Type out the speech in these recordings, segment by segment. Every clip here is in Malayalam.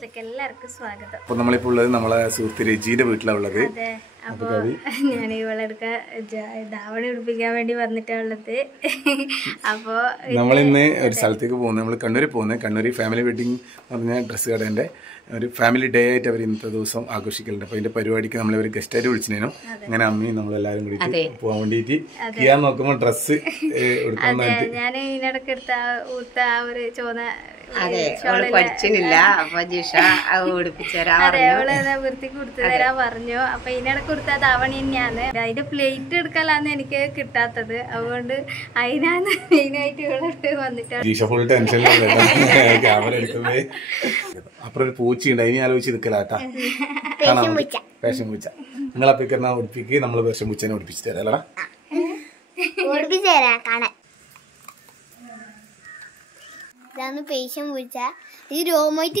വ്ളോഗ്സിലേക്ക് എല്ലാവർക്കും സ്വാഗതം. അപ്പോൾ നമ്മളിപ്പോൾ ഉള്ളത് നമ്മളെ സുഹൃത്ത് രജിയുടെ വീട്ടിലാണ് ഉള്ളത്. അതെ, അപ്പോൾ ഞാൻ ഇവളെടുക്ക ധാവണി ഉടുപ്പിക്കാൻ വേണ്ടി വന്നിട്ടുള്ളത്. അപ്പോൾ നമ്മളിന്ന് ഒരു സ്ഥലത്തേക്ക് പോകുന്നത്, നമ്മൾ കണ്ണൂരിൽ പോകുന്നത്. കണ്ണൂർ ഫാമിലി വെഡിങ് പറഞ്ഞ ഡ്രസ്സ് കടേൻ്റെ ഒരു ഫാമിലി ഡേ ആയിട്ട് അവർ ഇന്നത്തെ ദിവസം ആഘോഷിക്കലുണ്ട്. അപ്പോൾ അതിൻ്റെ പരിപാടിക്ക് നമ്മളെ ഒരു ഗസ്റ്റായിട്ട് വിളിച്ചിരുന്നു. അങ്ങനെ അമ്മയും നമ്മളെല്ലാവരും കൂടി പോകാൻ വേണ്ടിയിട്ട് ചെയ്യാൻ നോക്കുമ്പോൾ ഡ്രസ്സ് എടുക്കാൻ ഞാൻ ഇതിനിടയ്ക്ക് എടുത്ത ഒരു ചോന്ന പഠിച്ചില്ല. അപ്പൊ ജിഷ വൃത്തിക്ക് കൊടുത്തു തരാൻ പറഞ്ഞു. അപ്പൊ ഇതിനിടക്ക് കൊടുത്ത ധാവണി തന്നെയാണ്. അതിന്റെ പ്ലേറ്റ് എടുക്കലാന്ന് എനിക്ക് കിട്ടാത്തത്. അതുകൊണ്ട് അതിനാണ് മെയിനായിട്ട് ഇവിടെ വന്നിട്ടാണ്. അപ്പുറം ഒരു പൂച്ചയുണ്ട്, അതിനെ ആലോചിച്ച് നിൽക്കലാട്ടാ. പേഷൻ പൂച്ച നിങ്ങളപ്പിക്കുന്ന ഒടിപ്പിക്ക്, നമ്മൾ പേഷൻ പൂച്ചനെ ഒടിപ്പിച്ചു തരാം അല്ലടാ. പേശം പൂച്ച ഈ രോമായിട്ട്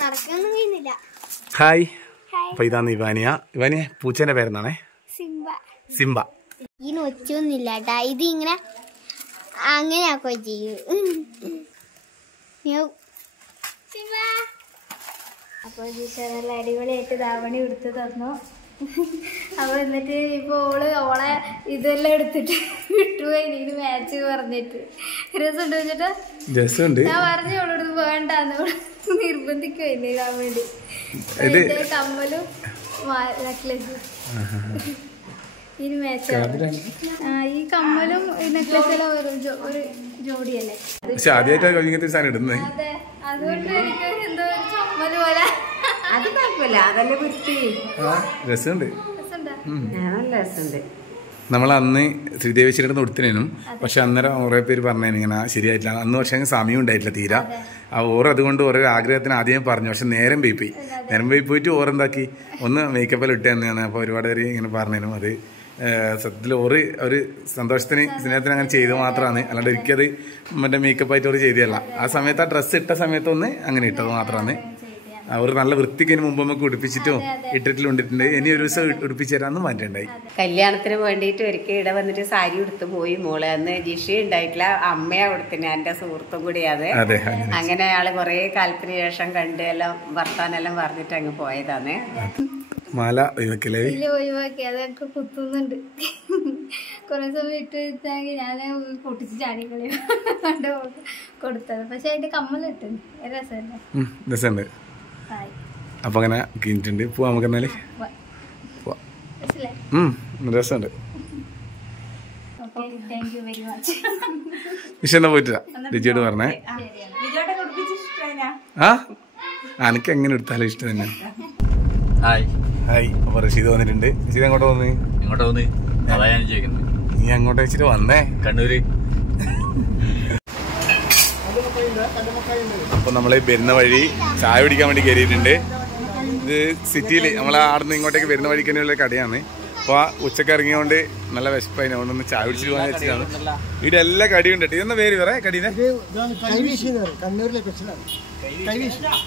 നടക്കാനൊന്നും കഴിയുന്നില്ല. ഹായ്, അപ്പൊ ഇതാണ് ഇവാനിയ. ഇവാനിയ പൂച്ചേന്റെ പേരെന്താണേ? സിംബ. സിംബ. ഈ നൊച്ചൊന്നുമില്ല കേട്ടാ, ഇത് ഇങ്ങനെ അങ്ങനെയാക്കോ ചെയ്യൂ. അപ്പൊ നല്ല അടിപൊളിയായിട്ട് ധാവണി എടുത്ത് തന്നു. അപ്പൊ എന്നിട്ട് ഇപ്പൊ ഓളെ ഇതെല്ലാം എടുത്തിട്ട് വിട്ടുപോയി. ഇത് മാച്ച് പറഞ്ഞിട്ട് രസമുണ്ട് വെച്ചിട്ട് ഞാൻ പറഞ്ഞു അവളോട് വേണ്ടാന്ന് നിർബന്ധിക്കുവായിരുന്നു ഇടാൻ വേണ്ടി. കമ്മലും നെക്ലസും ഇതിന് മാച്ചാണ്. ഈ കമ്മലും നെക്ലസെല്ലാം ഒരു ജോഡിയല്ലേ. അതെ, അതുകൊണ്ട് എനിക്ക് എന്തോ ചമ്മല് പോലെ. അത് കുഴപ്പമില്ല, അതല്ലേ വൃത്തി. രസമുണ്ട്, നല്ല രസമുണ്ട്. നമ്മൾ അന്ന് ശ്രീദേവിച്ചിട്ട് കൊടുത്തിനും, പക്ഷെ അന്നേരം കുറെ പേര് പറഞ്ഞതിന് ഇങ്ങനെ ശരിയായിട്ടില്ല. അന്ന് പക്ഷേ സമയം ഉണ്ടായിട്ടില്ല തീരെ. ഓർ അതുകൊണ്ട് ഓരോ ആഗ്രഹത്തിന് ആദ്യം പറഞ്ഞു, പക്ഷെ നേരം പോയി പോയിട്ട് ഓരെന്താക്കി ഒന്ന് മേക്കപ്പെല്ലാം ഇട്ട് തന്നെയാണ്. അപ്പോൾ ഒരുപാട് പേര് ഇങ്ങനെ പറഞ്ഞതിനും അത് സത്യത്തിൽ ഒരു സന്തോഷത്തിന് സ്നേഹത്തിന് അങ്ങനെ ചെയ്ത് മാത്രമാണ്. അല്ലാണ്ട് ഒരിക്കത് മറ്റേ മേക്കപ്പായിട്ട് അവർ ചെയ്തതല്ല. ആ സമയത്ത് ആ ഡ്രസ്സ് ഇട്ട സമയത്തൊന്ന് അങ്ങനെ ഇട്ടത് മാത്രമാണ്. അവർ നല്ല വൃത്തിക്ക് മുമ്പ് നമുക്ക് ഉടുപ്പിച്ചിട്ടോ ഇട്ടിട്ടുണ്ട്. ഇനി ഒരു ദിവസം ഉടുപ്പിച്ചു തരാമെന്ന് മാറ്റണ്ടായി. കല്യാണത്തിന് വേണ്ടിയിട്ട് ഒരിക്കൽ ഇവിടെ വന്നിട്ട് സാരി ഉടുത്ത് പോയി മോള്. അന്ന് ജിഷ ഉണ്ടായിട്ടില്ല, അമ്മയാ കൊടുത്തിന്, എന്റെ സുഹൃത്തും കൂടിയത്. അങ്ങനെ അയാള് കുറെ കാലത്തിന് ശേഷം കണ്ട് എല്ലാം വർത്താനെല്ലാം പറഞ്ഞിട്ട് അങ്ങ് പോയതാണ്. മാല ഒഴിവാക്കി അതൊക്കെ കുത്തുന്നുണ്ട്. കൊറേ സമയം ഇട്ട് വെച്ചാങ്കിൽ ഞാൻ പൊട്ടിച്ച് ചാടിക്കളി കണ്ട് കൊടുത്തത്. പക്ഷെ അതിന്റെ കമ്മലിട്ട് രസമുണ്ട്. അപ്പൊ അങ്ങനെ കിഞ്ഞിട്ടുണ്ട്. പോവാ നമുക്ക് എന്നാല്. രസമുണ്ട്. വിഷയം പോയിട്ടാ ലിജിയോട് പറഞ്ഞേ. എനിക്ക് എങ്ങനെ എടുത്താലും ഇഷ്ടം തന്നെ. Hi hi. അപ്പൊ റഷീദ് വന്നിട്ടുണ്ട്. റഷീദ് എങ്ങോട്ട് വന്ന്? ഇങ്ങോട്ട് വന്ന് അതാ ഞാൻ ചോദിക്കുന്നത്. നീ അങ്ങോട്ട് വെച്ചിട്ട് വന്നേ? കണ്ണൂര്. അപ്പൊ നമ്മള് വരുന്ന വഴി ചായ പിടിക്കാൻ വേണ്ടി കയറിയിട്ടുണ്ട്. ഇത് സിറ്റിയിൽ നമ്മളെ ആടുന്ന് ഇങ്ങോട്ടേക്ക് വരുന്ന വഴിക്ക് തന്നെയുള്ള കടയാണ്. അപ്പൊ ഉച്ചക്ക് ഇറങ്ങിയോണ്ട് നല്ല വിശപ്പായി. അതുകൊണ്ടൊന്ന് ചായ പിടിച്ചിട്ട് പോകാൻ വെച്ചിട്ടാണ്. ഇവിടെ എല്ലാ കടിയും ഉണ്ട്. ഇതെന്ന പേര് പറയാ കടീനെ?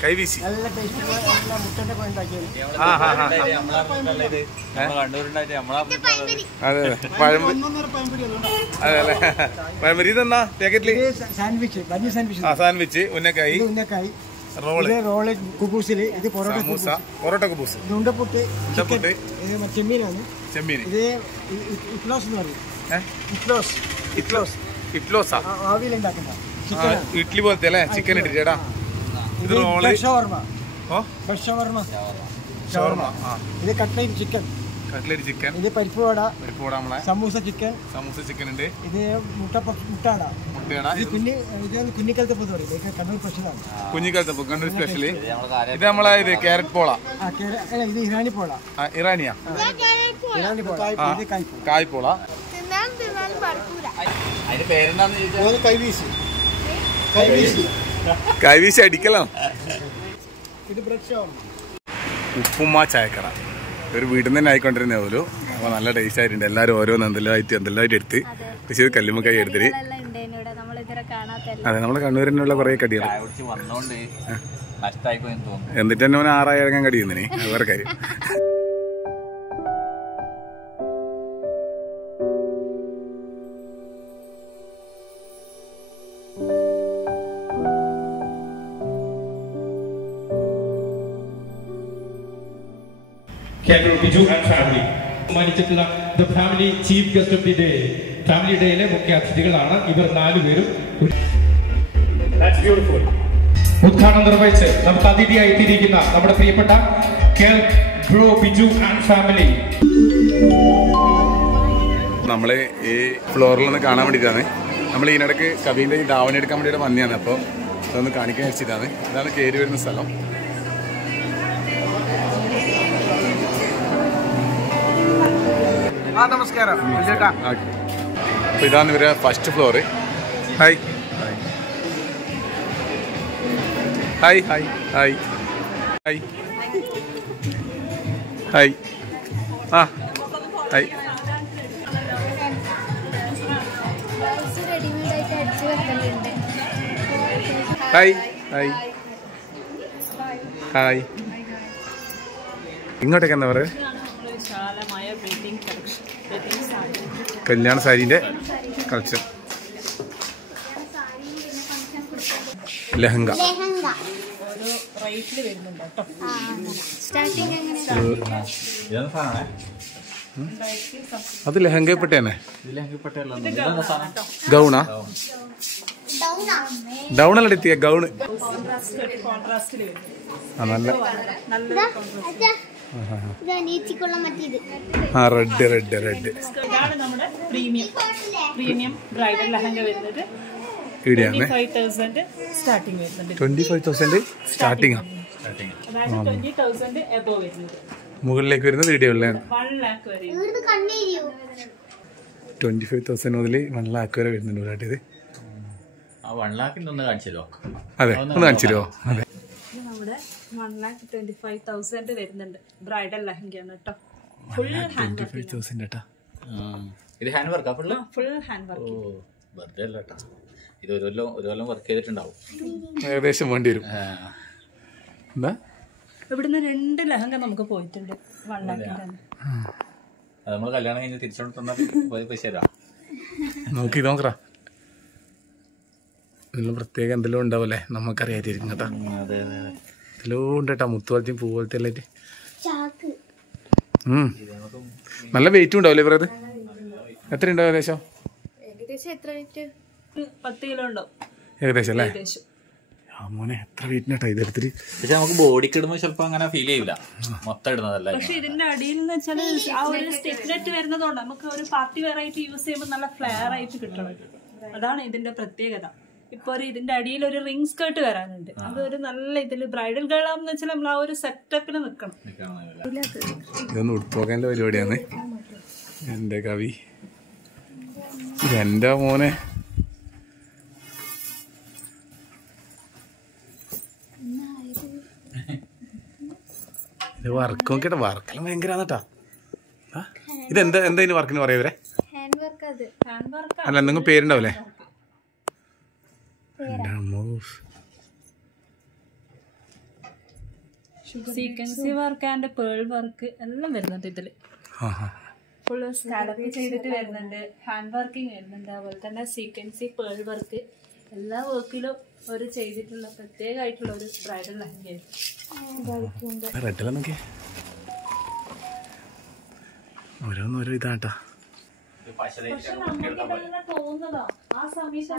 കൈവീശി. അതെ അതെ, അതെ പഴംപൊരി. ഇതെന്നാ പാക്കറ്റില്? സാൻഡ്വിച്ച്, ഉന്നക്കായി, റോള്, കുബൂസില്, ഇത് പൊറോട്ട കുബൂസ്, ഉണ്ടപ്പുട്ട്, ചെമ്മീനാണ്. ചെമ്മീൻ. ഇത് ഇറ്റ്ലോസ് എന്ന് പറയും. ഇറ്റ്ലോസാ ഇഡ്ലി പോലത്തെ അല്ലേ? ചിക്കൻ ഇട്ടിട്ടാ. ഇത് റോള്, ഷവർമ. ഇത് കട്ട്ലേറ്റ് ചിക്കൻ. ഇത് പരിപ്പ് വട, നമ്മളെ സമൂസ ചിക്കൻ ഉണ്ട്. ഇത് മുട്ടട. കുഞ്ഞിക്കലത്തപ്പം എന്ന് പറയും, കണ്ണൂർ സ്പെഷ്യലാണ്. കുഞ്ഞിക്കലത്തപ്പം കണ്ണൂർ സ്പെഷ്യല്. ഇത് നമ്മളെ ഇത് ക്യാരറ്റ് പോള. ഇത് ഇറാനി പോള. ഇറാനിയാ? കായ്പോള. കൈവീശി അടിക്കലോ. ഉപ്പുമാ ചായക്കട ഒരു വീട്ടിൽ നിന്ന് തന്നെ ആയിക്കൊണ്ടിരുന്നേ പോലും. അപ്പൊ നല്ല ടേസ്റ്റ് ആയിട്ടുണ്ട്. എല്ലാവരും ഓരോന്ന് എന്തെല്ലാമായിട്ട് എടുത്ത്. പക്ഷേ ഇത് കല്ലുമ്മക്കായി എടുത്തിട്ട്. അതെ, നമ്മളെ കണ്ണൂരിനുള്ള കുറെ കടികൾ എന്നിട്ട് തന്നെ 6000 കടി ചെയ്യുന്നതിന്. അത് വേറെ കാര്യം. Kendall Biju and family. സമ്മാനിച്ചിട്ടുള്ള the family chief guest of the day. Family ഡേയിലെ മുഖ്യ അതിഥികളാണ് ഇവർ 4 പേരും. That's beautiful. ഉദ്ഘാടനം നിർവഹിച്ച് നമുക്ക് അതിഥിയായി എത്തിയിരിക്കുന്ന നമ്മുടെ പ്രിയപ്പെട്ട ബ്രോ ബിജു ആൻഡ് ഫാമിലി. നമ്മള് ഈ ഫ്ലോറിലൊന്ന് കാണാൻ വേണ്ടിയിട്ടാണ്. നമ്മൾ ഇതിനിടയ്ക്ക് കവിന്റെ ഈ ധാവണി എടുക്കാൻ വേണ്ടിയിട്ട് വന്നതാണ്. അപ്പോൾ അതൊന്ന് കാണിക്കാൻ വെച്ചിട്ടാണ്. ഇതാണ് കയറി വരുന്ന സ്ഥലം. നമസ്കാരം. അപ്പോൾ ഇതാണ് ഇവരെ first floor. Hi hi hi hi hi hi ആ ഹായ്. Hi hi hi. ഇങ്ങോട്ടേക്ക് എന്താ പറയുക? കല്യാണ സാരീൻ്റെ കളക്ഷൻ. ലഹങ്ക അത് ലഹങ്കപ്പെട്ട തന്നെ. ഗൗണാ ഡൗണല്ല എത്തിയ ഗൗണ്. നല്ല red red red premium bridal lehenga വരുന്നത് 25,000 സ്റ്റാർട്ടിംഗ് വരുന്നുണ്ട്. 25,000 സ്റ്റാർട്ടിംഗ്. അതായത് 20,000 എബോവ് വരുന്നത്. മുകളിലേക്ക് വരുന്ന വീഡിയോ അല്ലേ? 1 lakh വരെ. 25,000 മുതൽ 1 lakh വരെ വരുന്നുണ്ട് ഒരാട്ടിത്. 1 lakhിന്റെ ഒന്ന് കാണിച്ചല്ലോ. അതെ, ഒന്ന് കാണിച്ചിരുമോ? അതെ, നമ്മുടെ 1,25,000 വരുന്നുണ്ട്. ബ്രൈഡൽ ലഹങ്കയാണ് കേട്ടോ. ഫുൾ ഹാൻഡ് 25,000 കേട്ടാ. ഇത് ഹാൻഡ് വർക്കാ? Full hand work. വെറുതെ അല്ല കേട്ടോ. ഇത് ഒരു കൊല്ലം വർക്ക് ചെയ്തിട്ടുണ്ടാവും. ഏകദേശം വേണ്ടി വരും. എന്താ ഇവിടുന്ന് 2 ലഹങ്ക നമുക്ക് പോയിട്ടുണ്ട് 1 lakhിന്റെ. അത് നമ്മൾ കല്യാണം കഴിഞ്ഞ് തിരിച്ചോണ്ട് തന്നാൽ പൈസ തരാം. നോക്കറാ. എല്ലാം പ്രത്യേകം എന്തെല്ലാം ഉണ്ടാവല്ലേ, നമുക്കറിയാതിരിക്കും കേട്ടാ. എല്ലാം ഉണ്ട് കേട്ടാ. മുത്തുപോലത്തെയും പൂ പോലത്തെ എല്ലാം. നല്ല വെയിറ്റും ഉണ്ടാവില്ലേ ഇവരത്? എത്ര ഉണ്ടാവും ഏകദേശം? എത്ര വെയിറ്റ്? 10 കിലോ ഉണ്ടാവും ഏകദേശം അല്ലേ? മോനെ എത്ര വെയിറ്റിനാട്ടാ ഇതെടുത്തിട്ട്. പക്ഷെ നമുക്ക് ബോഡിക്ക് ഇടുമ്പോൾ ചിലപ്പോൾ അങ്ങനെ ഫീൽ ചെയ്യില്ല, മൊത്തം ഇടുന്നതല്ല. പക്ഷെ ഇതിന്റെ അടിയിൽ എന്ന് വെച്ചാൽ ആ ഒരു സ്റ്റിഫ്നെറ്റ് വരുന്നതുകൊണ്ട് നമുക്ക് ഒരു പാർട്ടി വെയർ ആയിട്ട് യൂസ് ചെയ്യുമ്പോൾ നല്ല ഫ്ലെയർ ആയിട്ട് കിട്ടണം. അതാണ് ഇതിന്റെ പ്രത്യേകത. ഇപ്പൊ ഇതിന്റെ അടിയിൽ ഒരു റിംഗ് സ്കേർട്ട് വരാനുണ്ട്. അതൊരു നല്ല ഇതില് ബ്രൈഡൽ ഗേൾ ആണെന്ന് വെച്ചാൽ നമ്മൾ ആ ഒരു സെറ്റപ്പിൽ നിൽക്കണം. ഇതൊന്നും ഉടുത്തോക്കാൻ്റെ പരിപാടിയാണ് എൻ്റെ കവി. എൻ്റെ മോനെ ഇത് വർക്ക് നോക്കിട്ടെ. വർക്കെല്ലാം ഭയങ്കര കേട്ടാ. ഇതെന്താ ഇതിന് വർക്കിന് പറയാ? അല്ല, എന്തെങ്കിലും പേരുണ്ടാവില്ലേ? Sequence work and pearl work എല്ലാം വരുന്നുണ്ട് ഇതില്. ഫുള്ള് സ്കാലപ്പ് ചെയ്തിട്ട് വരുന്നുണ്ട്, ഹാൻഡ് വർക്കിംഗ് വരുന്നുണ്ട്, അതുപോലെ തന്നെ സീക്വൻസി പേൾ വർക്ക്. എല്ലാ വർക്കിലും ഒരു ചെയ്തിട്ടുള്ള പ്രത്യേകമായിട്ടുള്ള ഒരു ബ്രൈഡൽ ലഹങ്കയായിരുന്നു. ഓരോന്നോരോ ഇതാട്ടാ. പക്ഷെ നമുക്കിതെല്ലാം തോന്നുന്നതാ ആ സമയത്ത്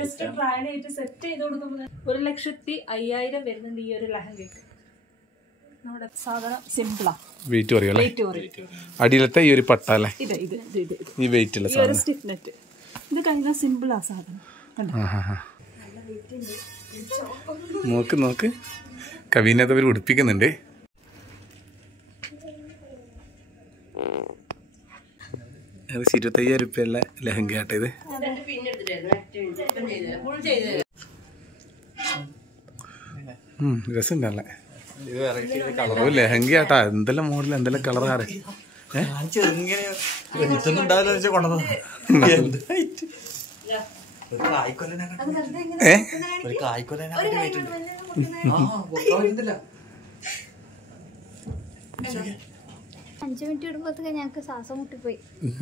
ജസ്റ്റ് ട്രയൽ ആയിട്ട് സെറ്റ് ചെയ്ത് കൊടുക്കുമ്പോൾ 1,05,000 വരുന്നുണ്ട് ഈ ഒരു ലഹങ്കയ്ക്ക്. നമ്മുടെ സാധാരണ സിമ്പിളാ. വെയിറ്റ് പറയല്ലേ? അടിയിലത്തെ ഈ ഒരു പട്ട അല്ലേ? ഈ വെയിറ്റ് ഉള്ള സാധനം, സ്റ്റിഫ്നെറ്റ്. ഇത് കഴിഞ്ഞാൽ സിമ്പിളാ സാധനം. നോക്ക് നോക്ക്, കവിനകത്ത് അവർ ഉടുപ്പിക്കുന്നുണ്ട്. അത് 25,000 രൂപയുള്ള ലഹങ്ക ആട്ടെ ഇത്. രസമുണ്ടല്ലേ ലഹങ്ക ആട്ടാ. എന്തെല്ലാം മോഡൽ, എന്തെല്ലാം കളറാറ്.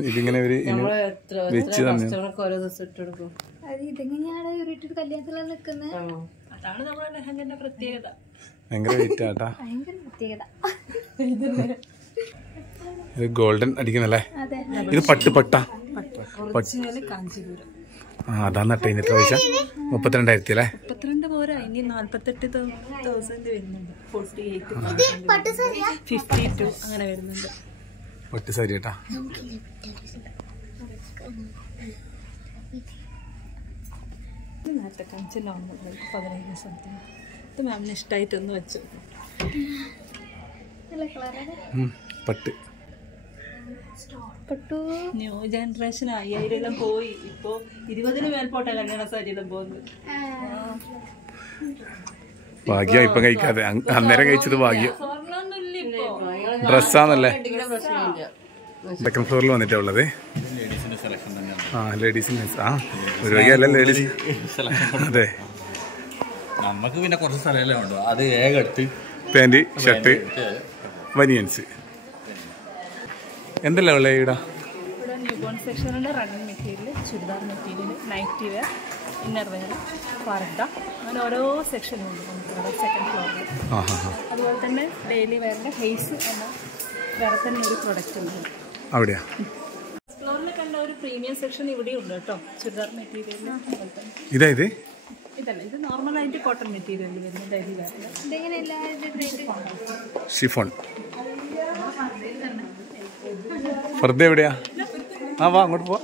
ഇതിങ്ങനെ വെച്ച് തന്നെ ഇതെങ്ങനെയാണ് കല്യാണത്തിലാണ് നിക്കുന്നത്. അതാണ് നമ്മുടെ ലെഹങ്കന്റെ പ്രത്യേകത. ഭയങ്കര വെയിറ്റ് ആട്ടാ. ഭയങ്കര പ്രത്യേകത. ഇത് ഗോൾഡൻ അടിക്കുന്നല്ലേ? ഇത് പട്ടാ കാഞ്ചീപുരം. അതാന്ന് കേട്ടോ. ഇതിന് എത്ര പൈസ? 32,000 അല്ലേ? 32 പോരാ, ഇനി 48,000 വരുന്നുണ്ട്. 48, 52 അങ്ങനെ വരുന്നുണ്ട്. പട്ട് സാരി കേട്ടാ. നേരത്തെ കാണിച്ച നോർമൽ 15 സംതിങ്. ഇത് മാമിന് ഇഷ്ടമായിട്ടൊന്ന് വെച്ചു. പട്ട് ന്യൂ ജനറേഷൻ 5000 പോയി. ഇപ്പൊ 20 മേൽപോട്ട കല്യാണ സാരിയെല്ലാം പോകുന്നത്. ഭാഗ്യം ഇപ്പൊ കഴിക്കാതെ. അന്നേരം കഴിച്ചത് ഭാഗ്യം. ഡ്രസ്സാന്നല്ലേ? സെക്കൻഡ് ഫ്ലോറിൽ വന്നിട്ടാ ഉള്ളത്. ലേഡീസിന്റെ ഒരു വകയല്ല ലേഡീസ്. അതെ, നമുക്ക് പിന്നെ കുറച്ച് സ്ഥലമല്ലേ ഉണ്ടോ, അത് ഏകെടുത്ത് പാന്റ്, ഷർട്ട്, ബനിയൻസ് എന്തെല്ലാം ഉള്ളത് ഇവിടെ? ഇവിടെ ന്യൂ ബോൺ സെക്ഷനുണ്ട്. Running material, churidar material, nightie wear, inner wear, പർദ്ദ, അങ്ങനെ ഓരോ സെക്ഷനും ഉണ്ട് നമുക്ക് സെക്കൻഡ് ഫ്ലോറിൽ. അതുപോലെ തന്നെ ഡെയിലി വെയറിൻ്റെ ഹെയ്സ് എന്ന വേറെ തന്നെ ഒരു പ്രൊഡക്റ്റ് ഉണ്ട് അവിടെയാ. ഫ്ലോറിൽ കണ്ട ഒരു പ്രീമിയം സെക്ഷൻ ഇവിടെ ഉണ്ട് കേട്ടോ. ചുരിദാർ മെറ്റീരിയൽ ഇതായത് ഇതല്ല, ഇത് നോർമലായിട്ട് കോട്ടൺ മെറ്റീരിയൽ വരുന്ന ഡെയിലി വെയറിൽ. ഷിഫോൺ. പർദ്ദ എവിടെയാ? വാ അങ്ങോട്ട് പോവാ.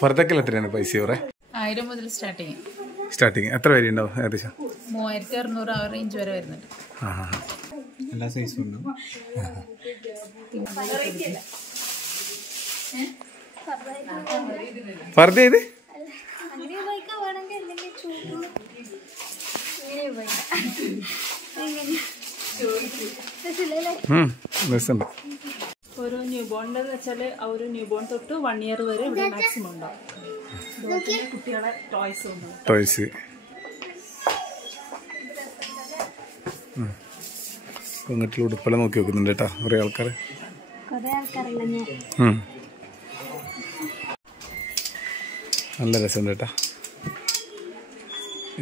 പർദ്ദക്കെല്ലാം എത്രയാണ് പൈസ? 1000 മുതൽ സ്റ്റാർട്ടിങ് എത്ര വരെ ഉണ്ടാവും ഏകദേശം? 3600 ആ റേഞ്ച് വരെ വരുന്നുണ്ട്. എല്ലാ സൈസും ഉണ്ടാവും. പർദ്ദ ഇത് ഒരു ന്യൂ ബോണിന്റെ വെച്ചാൽ ആ ഒരു ന്യൂ ബോൺ തൊട്ട് 1 ഇയർ വരെ ഇവിടെ മാക്സിമം ഉണ്ടാവും. കുട്ടികളെ ടോയ്സ് ഉണ്ടാവും. ടോയ്സ് ഇങ്ങോട്ടുള്ള ഉടുപ്പെല്ലാം നോക്കി വെക്കുന്നുണ്ട് കേട്ടോ കുറേ ആൾക്കാർ. നല്ല രസമുണ്ട് കേട്ടോ.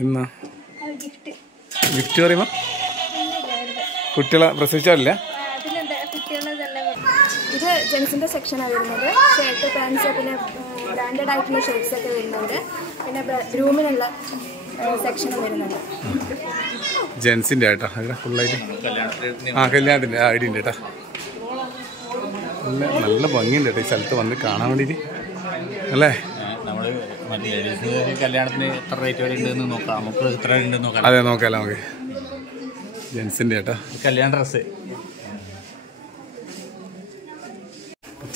ഇന്നാ ഗിഫ്റ്റ് പറയുമ്പോ കുട്ടികളെ പ്രസവിച്ചാലില്ല. ഇത് ജെൻസിന്റെ സെക്ഷനാണ് വരുന്നത്. ഷർട്ട്, പാൻസ്, പിന്നെ ബ്രാൻഡഡ് ആയിട്ടുള്ള ഷർട്ട്സ് ഒക്കെ വരുന്നുണ്ട്. പിന്നെ ഗ്രൂമിനുള്ള സെക്ഷനും വരുന്നുണ്ട്. ജെൻസിന്റെ കേട്ടോ ഫുള്ളായിട്ട്. കല്യാണത്തിന്റെ ഐഡിയ ഉണ്ട് കേട്ടോ. നല്ല ഭംഗിയുണ്ട് കേട്ടോ ഈ സ്ഥലത്ത് വന്ന് കാണാൻ വേണ്ടിയിട്ട് അല്ലേ? നമ്മള് മറ്റേ ലേഡീസിന് കല്യാണത്തിന് എത്ര റേറ്റ് വരെ ഉണ്ടെന്ന് നോക്കാം. നമുക്ക് എത്ര ഉണ്ടെന്ന് നോക്കാം. അതെ നോക്കാമല്ലോ നമുക്ക്. ജെൻസിന്റെ കേട്ടോ കല്യാണ ഡ്രസ്സ്.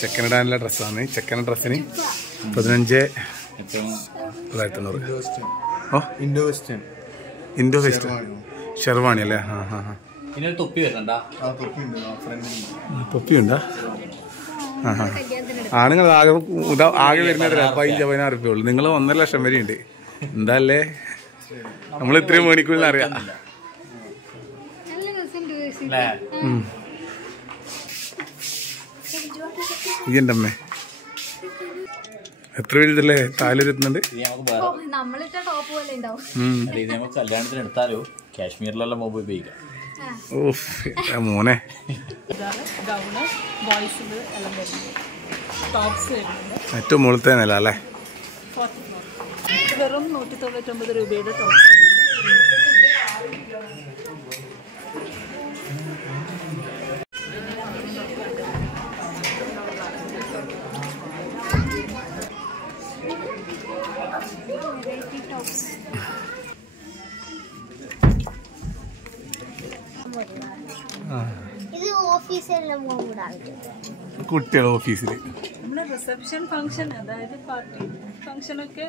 ചെക്കനിടാനുള്ള ഡ്രസ്സാണ്. ചെക്കൻ്റെ ഡ്രസ്സിന് 15,900. ഇൻഡോ വെസ്റ്റേൺ ഷെർവാണി അല്ലേ? തൊപ്പി വരുന്നുണ്ടാ? തൊപ്പിയുണ്ടോ? ആണുങ്ങൾ ആകെ വരുന്നത് 15,000-16,000 റുപ്യ ഉള്ളു. നിങ്ങൾ 1.5 ലക്ഷം വരെ ഉണ്ട്. എന്താ അല്ലേ? നമ്മൾ ഇത്രയും മണിക്കൂറിൽ അറിയാം. ഇതെന്റെ അമ്മേ എത്ര വലുതല്ലേ താലെത്തുന്നുണ്ട്. കല്യാണത്തിന് എടുത്താലോ കാശ്മീരിലെല്ലാം പോകുമ്പോൾ ഉപയോഗിക്കാം. മോനെ ഏറ്റവും മുകളിലത്തെ നില അല്ലേ? വെറും 199 രൂപയുടെ ടോപ്സ്. കുട്ടികളുടെ ഓഫീസിൽ നമ്മുടെ റിസപ്ഷൻ ഫംഗ്ഷൻ, അതായത് പാർട്ടി ഫംഗ്ഷനൊക്കെ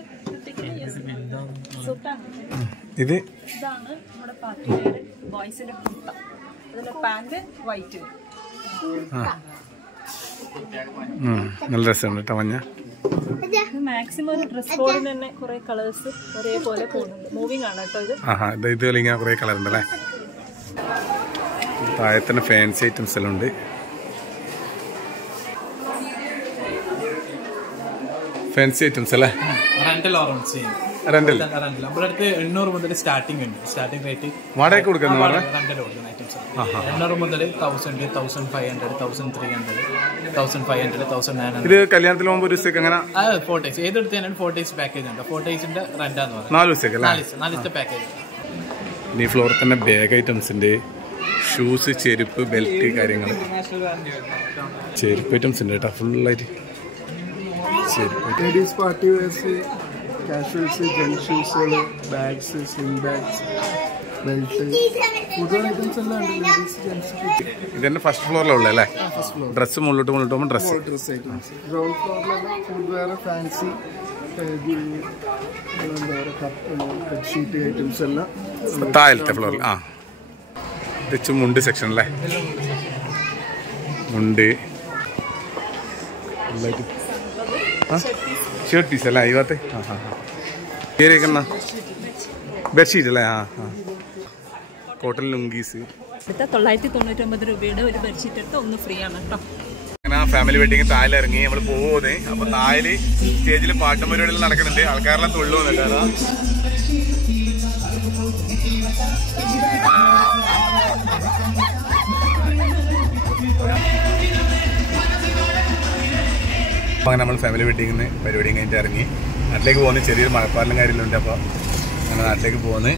ഇത് ഇതാണ് നമ്മുടെ പാർട്ടി വെയർ. ബോയ്സിന്റെ കുർത്ത, അതിന്റെ പാന്റ് വൈറ്റ് വരും. നല്ല രസമുണ്ട് കേട്ടോ മഞ്ഞ. മാക്സിമം ഒരു ഡ്രസ് കോഡിന് തന്നെ കുറെ കളേഴ്സ് ഒരേപോലെ പോകുന്നുണ്ട്. മൂവിങ് ആണ് കേട്ടോ ഇത്. ഇതുപോലെ ഇങ്ങനെ കുറെ കളർ ഉണ്ടല്ലേ? താഴെ തന്നെ ഫാൻസി ഐറ്റംസ് എല്ലാം ഉണ്ട്. ഫാൻസി ഐറ്റംസ് അല്ലേ? റെന്റൽ ഓർണമെന്റ്സ് റെന്റൽ നമ്മുടെ അടുത്ത് 800 മുതൽ സ്റ്റാർട്ടിംഗ് ഉണ്ട്. സ്റ്റാർട്ടിംഗ് റേറ്റ് വാടക കൊടുക്കുന്ന റെന്റൽ കൊടുക്കുന്ന ഐറ്റംസ് 800 മുതൽ 1000, 1500, 1300, 1500, 1900. ഇത് കല്യാണത്തിന് പോകുമ്പോൾ ഒരു ദിവസത്തേക്ക് അങ്ങനെ 4 days ഏതെടുത്താലും 4 days പാക്കേജ് ഉണ്ട്. 4 daysന്റെ റെന്റാന്ന് പറയുന്നത് 4 ദിവസത്തേക്ക് അല്ലേ? 4 ദിവസത്തെ പാക്കേജ്. ഇനി ഫ്ലോറിൽ തന്നെ ബാഗ് ഐറ്റംസ് ഉണ്ട്, ഷൂസ്, ചെരുപ്പ്, ബെൽറ്റ്, കാര്യങ്ങൾ. ചെരുപ്പ് ഐറ്റംസ് ഉണ്ട് കേട്ടോ, ഫുള്ളായിട്ട് ചെരുപ്പ്. Ladies party wears, casuals, gents ഷൂസുകൾ, bags, sling bags, belt, food items എല്ലാം ഉണ്ട്. Ladies, gents. ഇതന്നെ ഫസ്റ്റ് ഫ്ലോറിലുള്ള അല്ലേ? ഡ്രസ്സ് മുള്ളോട്ട് പോകുമ്പോൾ ഡ്രസ്സ് ഐറ്റംസ്. ഗ്രൗണ്ട് ഫ്ലോറിലുള്ള footwear, fancy, bedsheet items എല്ലാം താഴത്തെ ഫ്ലോറിൽ. ഇത് മുണ്ട് സെക്ഷൻ അല്ലേ? മുണ്ട് ഷർട്ട് പീസ് അല്ലേ? അയ്യത്തെ കയറിയേക്കുന്ന ബെഡ്ഷീറ്റ് അല്ലേ? കോട്ടൺ ലുങ്കീസ്. 999 രൂപയുടെ ഒരു ബെഡ്ഷീറ്റ് എടുത്ത് ഒന്ന് ഫ്രീ ആണ് കേട്ടോ. ഫാമിലി വെഡിങ് താഴെ ഇറങ്ങി നമ്മൾ പോകുന്നേ. അപ്പൊ താഴെ സ്റ്റേജിൽ പാട്ടും പരിപാടികൾ നടക്കുന്നുണ്ട്. ആൾക്കാരെല്ലാം തൊള്ളു വന്നിട്ടാ. അപ്പൊ അങ്ങനെ നമ്മൾ ഫാമിലി വെഡിങ്ങിന് പരിപാടി കഴിഞ്ഞിട്ട് ഇറങ്ങി നാട്ടിലേക്ക് പോകുന്നത്. ചെറിയൊരു മഴപ്പാറിലും കാര്യങ്ങളുണ്ട്. അപ്പോൾ അങ്ങനെ നാട്ടിലേക്ക് പോകുന്നത്.